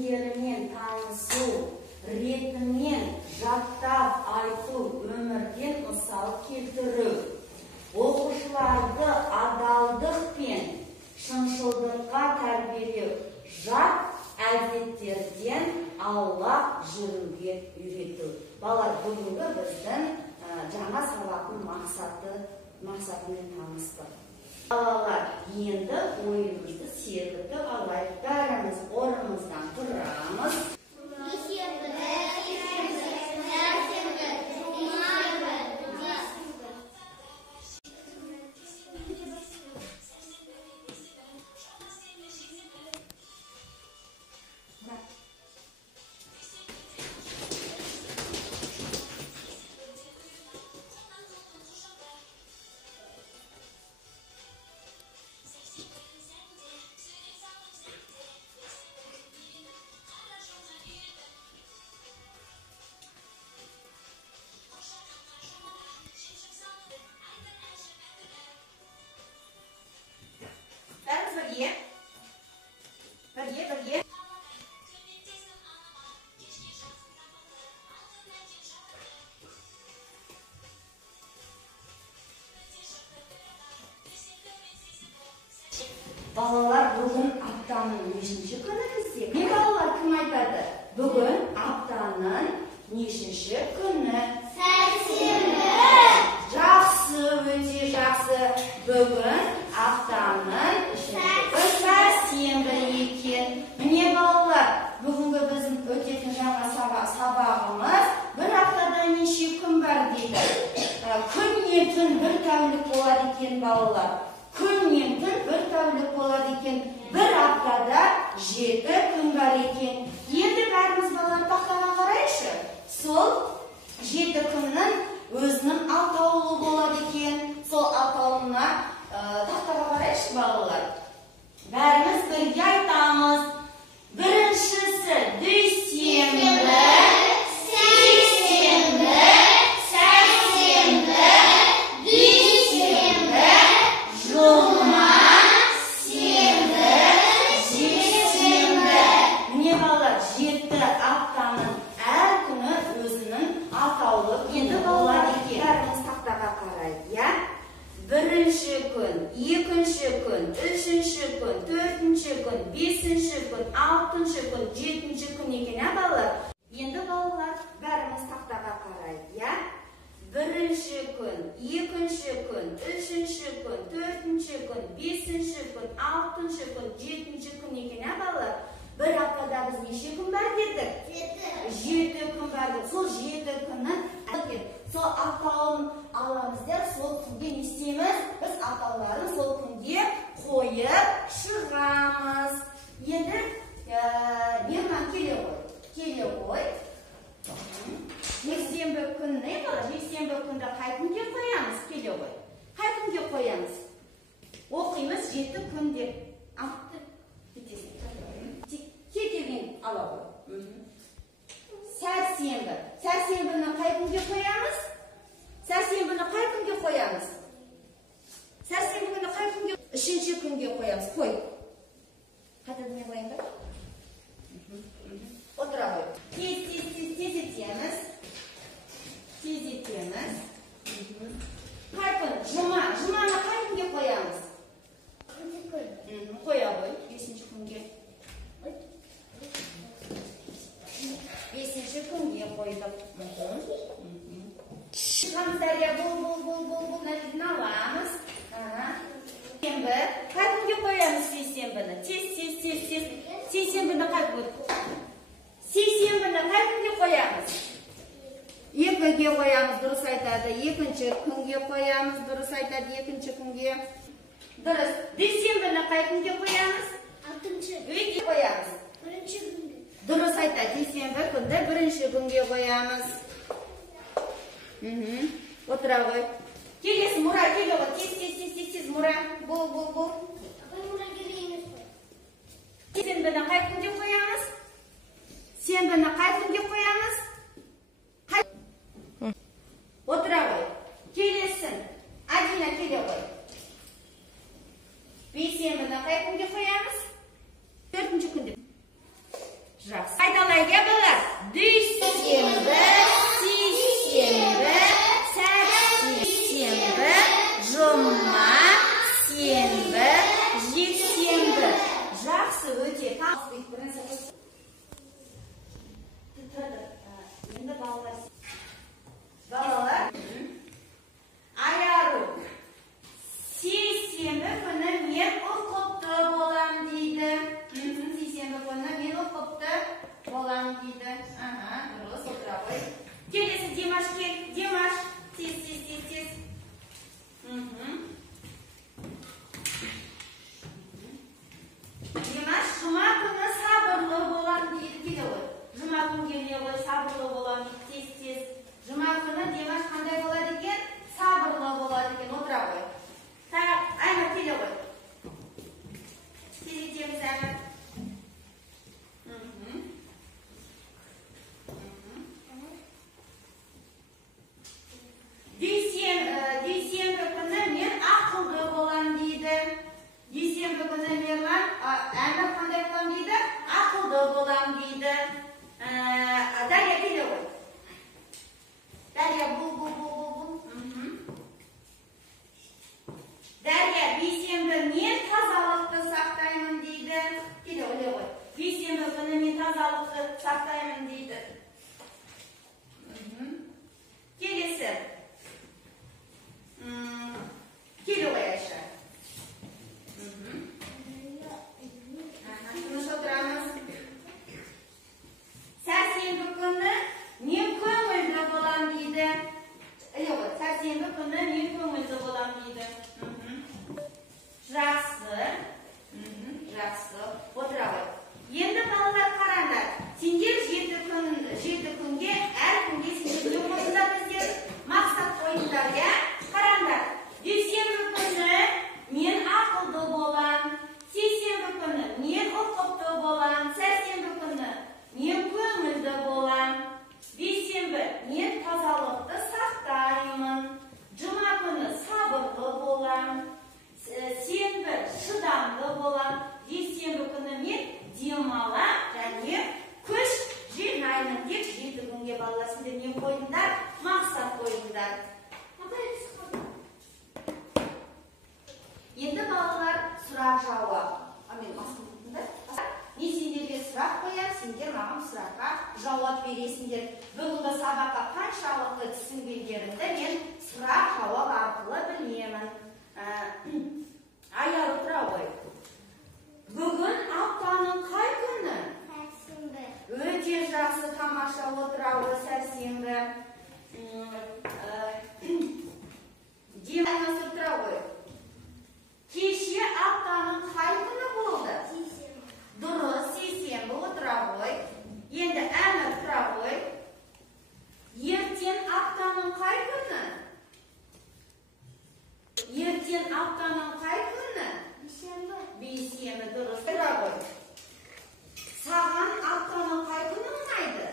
күндерімен танысу, ретімен жаттап айту, өмірден мысал келтіру. Оқушыларды адалдық пен шыншылдыққа тәрбиелеу, жат әдеттерден аулақ жүруге үйрету. Балалар, бүгінгі біздің жаңа сабақтың мақсатымен таныстық. Балалар, енді ойынымызды серпілтіп алайық. Бәріміз орнымыздан тұрамыз. Бірге. Балалар, бүгін аптаның нешінші күні бізде? Не балалар, кім айтады? Бүгін аптаның нешінші күні? Сәрсенбі. Жақсы, өте жақсы. Бүгін аптаның сәрсенбі екен. Міне балалар, бүгінгі біздің өтетін жаңа сабағымыз бір аптада неше күн бар дейді. Күн мен түн бір тәулік болады екен балалар. Күн мен түн бір тәулік болады екен. Бір аптада 7 күн бар екен. Енді бәріміз балалар тақтаға қарайшы. Сол 7 күннің өзінің атаулы болады екен. Сол атауына тақтаға қарайшы балалар. Бәріміз бірге айтамыз. Біріншісі дүйсенбі, сейсенбі, сәрсенбі, дүйсенбі, жұма, сенбі, жексенбі. Міне балалар, 7 аптаның әр күні өзінің атаулы күні болады екен. Бәріміз тақтаға қарайды, иә? Бірінші күн, екінші күн, үшінші күн, төртінші күн, бесінші күн, алтыншы күн, жетінші күн екен, ә балалар? Енді балалар, бәріміз тақтаға қарайды, иә? Бірінші күн, екінші күн, үшінші күн, төртінші күн, бесінші күн, алтыншы күн, жетінші күн екен, ә балалар? Бір аптада біз неше күн бар дедік? 7 күн бар дедік. Сол 7 күннің сол атауын аламыздар, сол күнде не істейміз? Біз атауларын сол күнде қойып шығамыз. Енді Берман келе ғой. Жексенбі күні, жексенбі күнді қай күнге қоямыз? Келе ғой. Қай күнге қоямыз? Оқимыз 7 күн деп. Кетелген ала ғой. Сәрсенбі. Сәрсенбіні қай күнге қоямыз? Сәрсенбіні қай күнге қоямыз? Сәрсенбіні қай күнге? 3-ші күнге қоямыз. Қой. Қайтадан не қояйын ба? Отыра ғой. Тездетеміз. Қай күн? Жұма. Жұманы қай күнге қоямыз? 3 күн. Қоя ғой. 5-ші күнге. 5-ші күнге қойдық. Шығамыздар, бұл нәтижені аламыз. Сейсенбі. Қай күнге қоямыз сейсенбіні? Тез. Сейсенбіні қай күнге қоямыз? 2-ге қоямыз, дұрыс айтады. 2-ші күнге қоямыз, дұрыс айтады. 2-ші күнге. Дұрыс. Дүйсенбіні қай күнге қоямыз? 6-ші. Өйге қоямыз? 1-ші күнге. Дұрыс айтады. Дүйсенбі күнді 1-ші күнге қоямыз. Отыра ғой. Келесі Мұра, келе ғой. Тез, Мұра. Бол. Мұра келейміз ғой. Сенбіні қай күнге қоямыз? Сенбіні қай күнге қоямыз? Отыра ғой. Келесін. Адина келе ғой. Бейсенбіні қай күнге қоямыз? 4-ші күнде. Әмір? Дүйсенбі күні мен ақылды болам дейді. Дүйсенбі күні мен Әмір қандай болам дейді? Ақылды болам дейді. Дарья келе ғой. Дарья бұл. Дарья бейсенбі мен тазалықты сақтаймын дейді. Келе ғой. Бейсенбі күні мен тазалықты сақтаймын дейді. Келесі. Келе ғой Айша. Тыныш отырамыз. Сәрсенбі күні мен көңілді болам дейді. Сәрсенбі күні мен көңілді болам дейді. Жақсы. Отыра ғой. Енді балалар қараңдар. Сендер 7 күнге, әр күнге сендер не қойыңдар біздер? Мақсат қойыңдар, я? Қараңдар. Дүйсенбі күні мен ақылды болам. Сейсенбі күні мен ұқыпты болам. Сәрсенбі күні мен көңілді болам. Бейсенбі мен тазалықты сақтаймын. Жұма күні сабырлы болам. Сенбі шыдамды болам. Жексенбі күні мен демалам және күш жинаймын деп 7 күнге балалар сендер не қойыңдар? Мақсат қойыңдар. Енді балалар сұрақ жауап. Мен басымдымдар. Мен сендерге сұрақ қоям, сендер маған сұраққа жауап бересіңдер. Бүгінгі сабаққа қаншалықты түсінгендерімді мен сұрақ жауап арқылы білмеймін. Аяр отыра ғой. Бүгін аптаның қай күні? Сәрсенбі. Өте жақсы, тамаша, отыра ғой. Сәрсенбі. Демалыс отыра ғой. Кеше аптаның қай күні болды? Сейсенбі. Дұрыс, сейсенбі, отыра ғой. Енді Әмір тұра ғой. Ертең аптаның қай күні? Ертең аптаның қай күні? Бейсенбі, дұрыс. Тұра ғой. Саған аптаның қай күні ұнайды?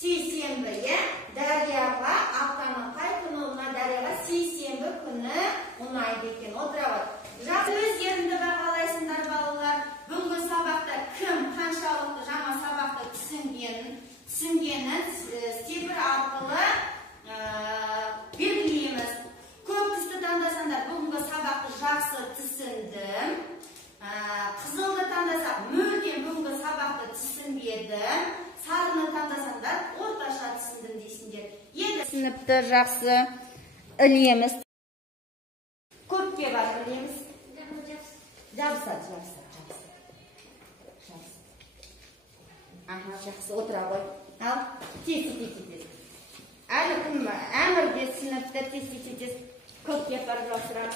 Сейсенбі, е? Дарияға аптаның қай күні ұнайды? Дарияға сейсенбі күні ұнайды екен. Отыра ғой. Жақсы, өздеріңді бағалайсыңдар балалар. Бүгінгі сабақта кім қаншалықты жаңа сабақты түсінгенін степір арқылы белгілейміз. Көп түсті таңдасаңдар, бүгінгі сабақты жақсы түсіндім. Қызылды таңдасақ, мүлдем бүгінгі сабақты түсінбедім. Сарыны таңдасаңдар, орташа түсіндім дейсіңдер. Енді сыныпты жақсы ілеміз. Көпке бар ілеміз. Жабысады. Жақсы, отыра ғой. Ал, тез. Әмір де сыныпты тез. Көпке бар жасырақ.